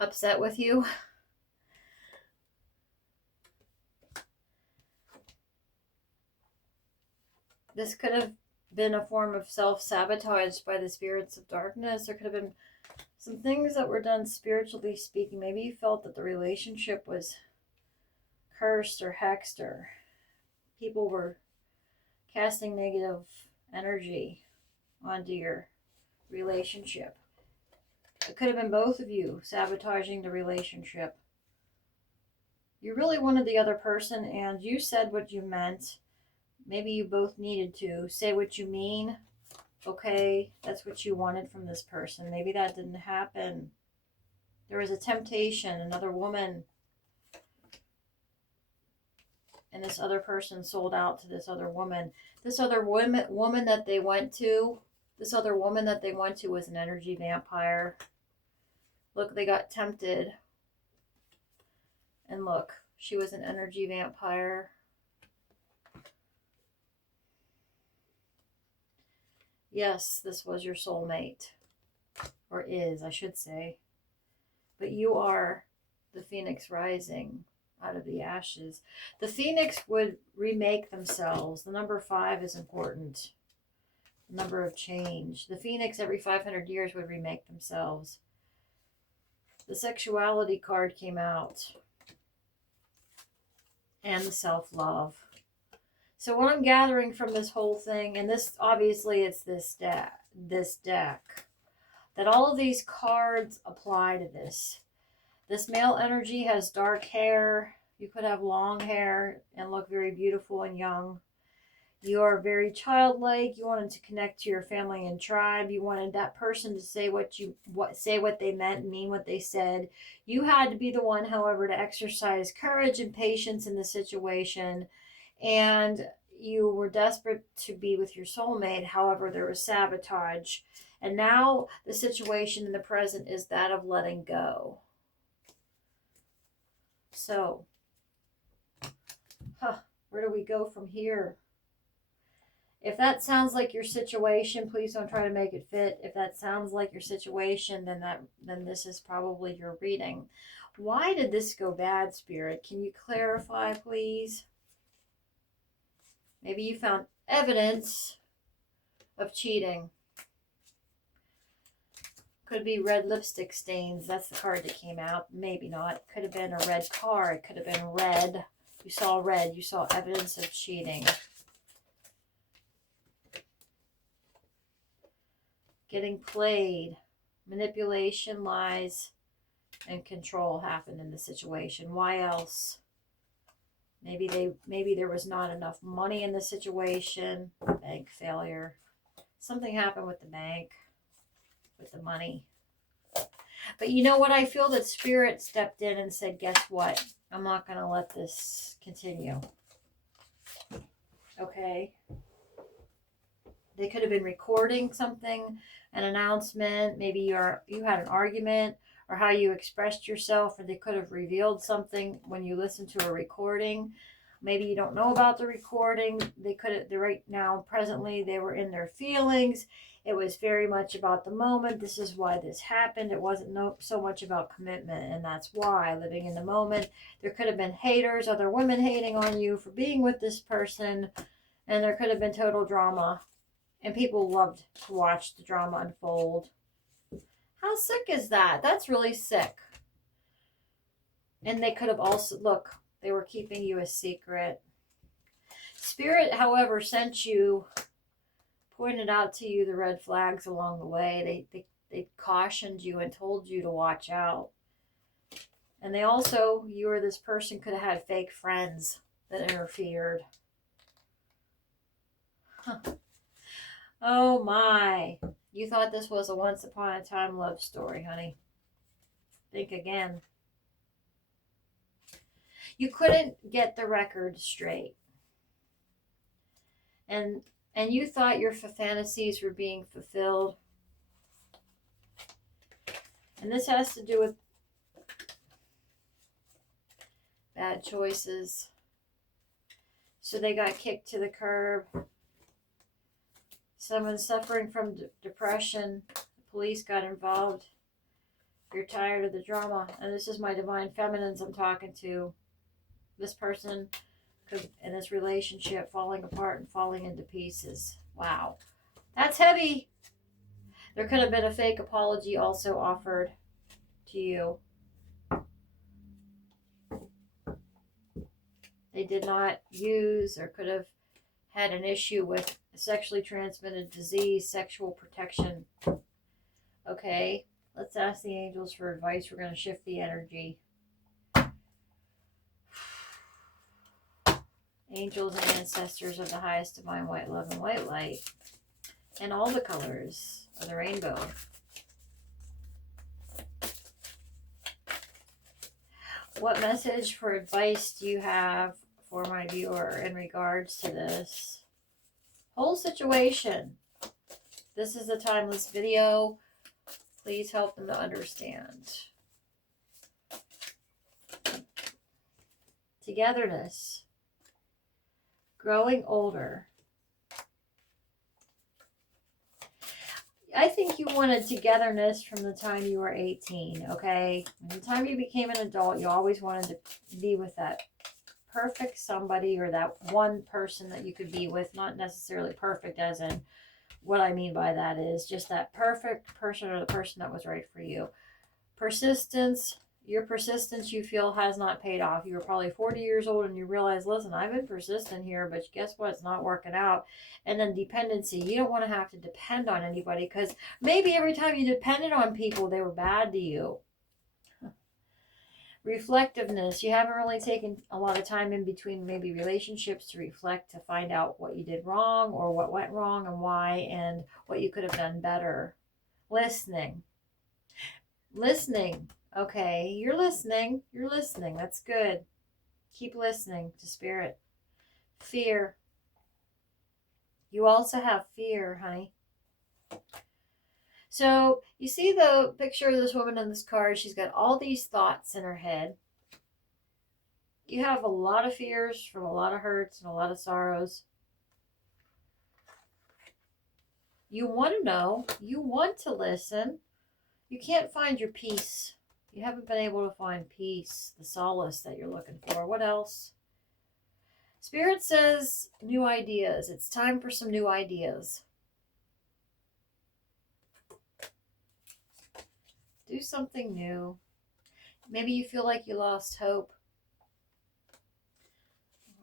upset with you. This could have been a form of self-sabotage by the spirits of darkness. There could have been some things that were done spiritually speaking. Maybe you felt that the relationship was cursed or hexed, or people were casting negative energy onto your relationship. It could have been both of you sabotaging the relationship. You really wanted the other person, and you said what you meant. Maybe you both needed to say what you mean. Okay, that's what you wanted from this person. Maybe that didn't happen. There was a temptation, another woman, and this other person sold out to this other woman. This other woman that they went to, this other woman that they went to was an energy vampire. Look, they got tempted. And look, she was an energy vampire. Yes, this was your soulmate. Or is, I should say. But you are the phoenix rising out of the ashes. The phoenix would remake themselves. The number 5 is important. The number of change. The phoenix every 500 years would remake themselves. The sexuality card came out. And the self-love. So what I'm gathering from this whole thing, and this obviously it's this deck, that all of these cards apply to this. This male energy has dark hair. You could have long hair and look very beautiful and young. You are very childlike. You wanted to connect to your family and tribe. You wanted that person to say what they meant, mean what they said. You had to be the one, however, to exercise courage and patience in the situation. And you were desperate to be with your soulmate. However, there was sabotage. And now the situation in the present is that of letting go. So, where do we go from here? If that sounds like your situation, please don't try to make it fit. If that sounds like your situation, then this is probably your reading. Why did this go bad, Spirit? Can you clarify, please? Maybe you found evidence of cheating. Could be red lipstick stains. That's the card that came out. Maybe not. Could have been a red car. It could have been red. You saw red. You saw evidence of cheating. Getting played. Manipulation, lies, and control happened in the situation. Why else? Maybe there was not enough money in the situation. Bank failure. Something happened with the bank, with the money. But you know what? I feel that Spirit stepped in and said, guess what? I'm not going to let this continue. Okay? They could have been recording something, an announcement. Maybe you had an argument, or how you expressed yourself, or they could have revealed something when you listen to a recording. Maybe you don't know about the recording. They could have, right now, presently, they were in their feelings. It was very much about the moment. This is why this happened. It wasn't so much about commitment, and that's why, living in the moment. There could have been haters, other women hating on you for being with this person, and there could have been total drama, and people loved to watch the drama unfold. How sick is that? That's really sick. And they could have also, look, they were keeping you a secret. Spirit, however, sent you, pointed out to you the red flags along the way. They cautioned you and told you to watch out. And they also, you or this person could have had fake friends that interfered. Oh my. You thought this was a once upon a time love story, honey. Think again. You couldn't get the record straight. And you thought your fantasies were being fulfilled. And this has to do with bad choices. So they got kicked to the curb. Someone suffering from depression. The police got involved. If you're tired of the drama, and this is my divine feminines I'm talking to, this person could, in this relationship, falling apart and falling into pieces. Wow. That's heavy. There could have been a fake apology also offered to you. They did not use or could have had an issue with sexually transmitted disease, sexual protection. Okay, let's ask the angels for advice. We're going to shift the energy. Angels and ancestors of the highest divine white love and white light, and all the colors of the rainbow. What message for advice do you have for my viewer in regards to this whole situation? This is a timeless video. Please help them to understand. Togetherness. Growing older. I think you wanted togetherness from the time you were 18, okay? From the time you became an adult, you always wanted to be with that perfect somebody, or that one person that you could be with. Not necessarily perfect as in, what I mean by that is just that perfect person, or the person that was right for you. Persistence. Your persistence, you feel, has not paid off. You were probably 40 years old and you realize, listen, I've been persistent here, but guess what? It's not working out. And then dependency. You don't want to have to depend on anybody, because maybe every time you depended on people, they were bad to you. Reflectiveness. You haven't really taken a lot of time in between maybe relationships to reflect, to find out what you did wrong or what went wrong and why, and what you could have done better. Listening. Okay, you're listening. That's good. Keep listening to spirit. Fear. You also have fear, honey. So you see the picture of this woman on this card. She's got all these thoughts in her head. You have a lot of fears from a lot of hurts and a lot of sorrows. You want to know. You want to listen. You can't find your peace. You haven't been able to find peace, the solace that you're looking for. What else? Spirit says new ideas. It's time for some new ideas. Do something new. Maybe you feel like you lost hope.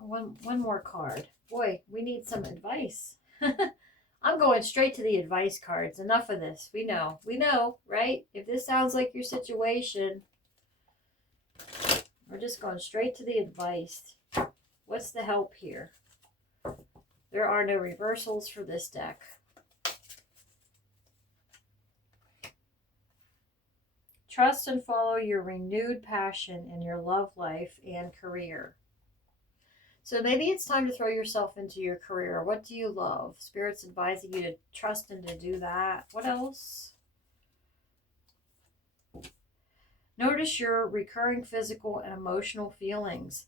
One more card. Boy, we need some advice. I'm going straight to the advice cards. Enough of this. We know, right? If this sounds like your situation, we're just going straight to the advice. What's the help here? There are no reversals for this deck. Trust and follow your renewed passion in your love life and career. So maybe it's time to throw yourself into your career. What do you love? Spirit's advising you to trust and to do that. What else? Notice your recurring physical and emotional feelings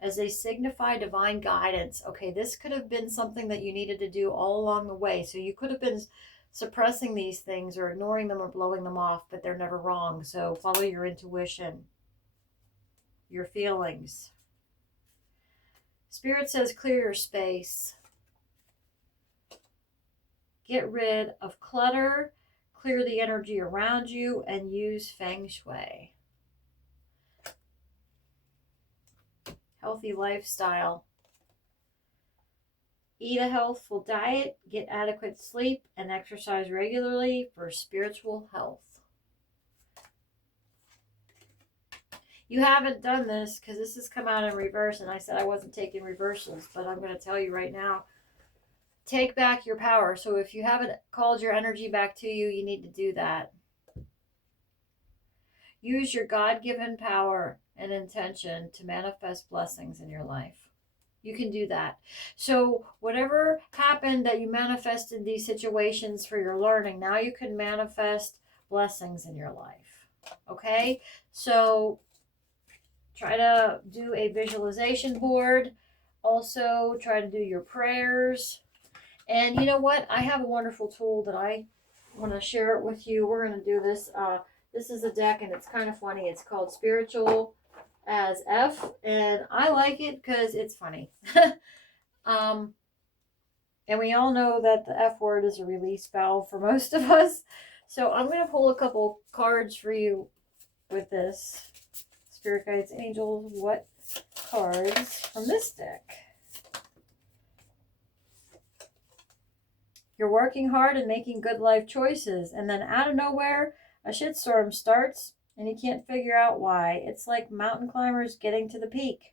as they signify divine guidance. Okay, this could have been something that you needed to do all along the way. So you could have been suppressing these things or ignoring them or blowing them off, but they're never wrong. So follow your intuition, your feelings. Spirit says clear your space. Get rid of clutter, clear the energy around you, and use Feng Shui. Healthy lifestyle. Eat a healthful diet, get adequate sleep, and exercise regularly for spiritual health. You haven't done this because this has come out in reverse, and I said I wasn't taking reversals, but I'm going to tell you right now, take back your power. So if you haven't called your energy back to you, you need to do that. Use your God-given power and intention to manifest blessings in your life. You can do that. So whatever happened that you manifested these situations for your learning, now you can manifest blessings in your life. Okay? So try to do a visualization board. Also, try to do your prayers. And you know what? I have a wonderful tool that I want to share it with you. We're going to do this This is a deck, and it's kind of funny. It's called Spiritual as F, and I like it because it's funny. um, and we all know that the F word is a release valve for most of us. So I'm going to pull a couple cards for you with this. Spirit guides, angels, what cards from this deck? You're working hard and making good life choices, and then out of nowhere, a shitstorm starts, and you can't figure out why. It's like mountain climbers getting to the peak.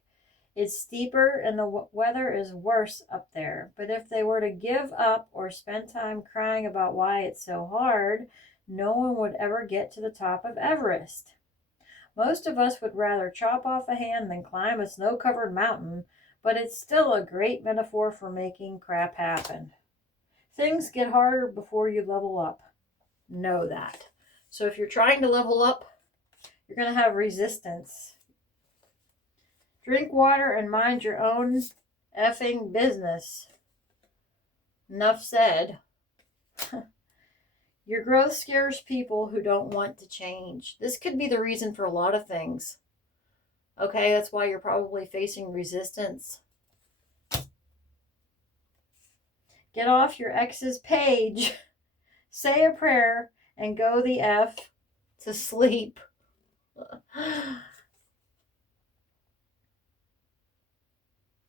It's steeper, and the weather is worse up there. But if they were to give up or spend time crying about why it's so hard, no one would ever get to the top of Everest. Most of us would rather chop off a hand than climb a snow-covered mountain, but it's still a great metaphor for making crap happen. Things get harder before you level up. Know that. So if you're trying to level up, you're going to have resistance. Drink water and mind your own effing business. Enough said. Your growth scares people who don't want to change. This could be the reason for a lot of things. Okay, that's why you're probably facing resistance. Get off your ex's page. Say a prayer and go the F to sleep.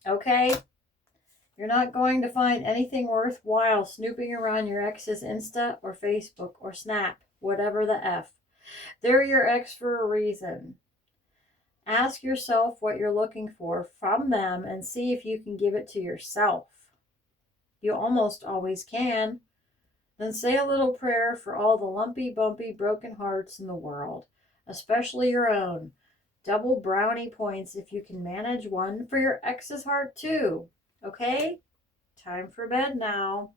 Okay? You're not going to find anything worthwhile snooping around your ex's Insta or Facebook or Snap, whatever the F. They're your ex for a reason. Ask yourself what you're looking for from them and see if you can give it to yourself. You almost always can. Then say a little prayer for all the lumpy, bumpy, broken hearts in the world, especially your own. Double brownie points if you can manage one for your ex's heart too. Okay? Time for bed now.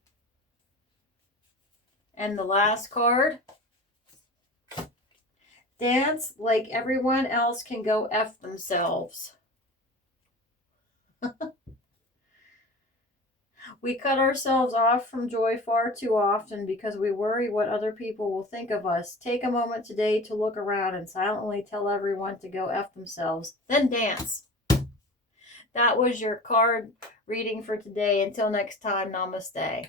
And the last card. Dance like everyone else can go F themselves. We cut ourselves off from joy far too often because we worry what other people will think of us. Take a moment today to look around and silently tell everyone to go F themselves. Then dance. That was your card reading for today. Until next time, namaste.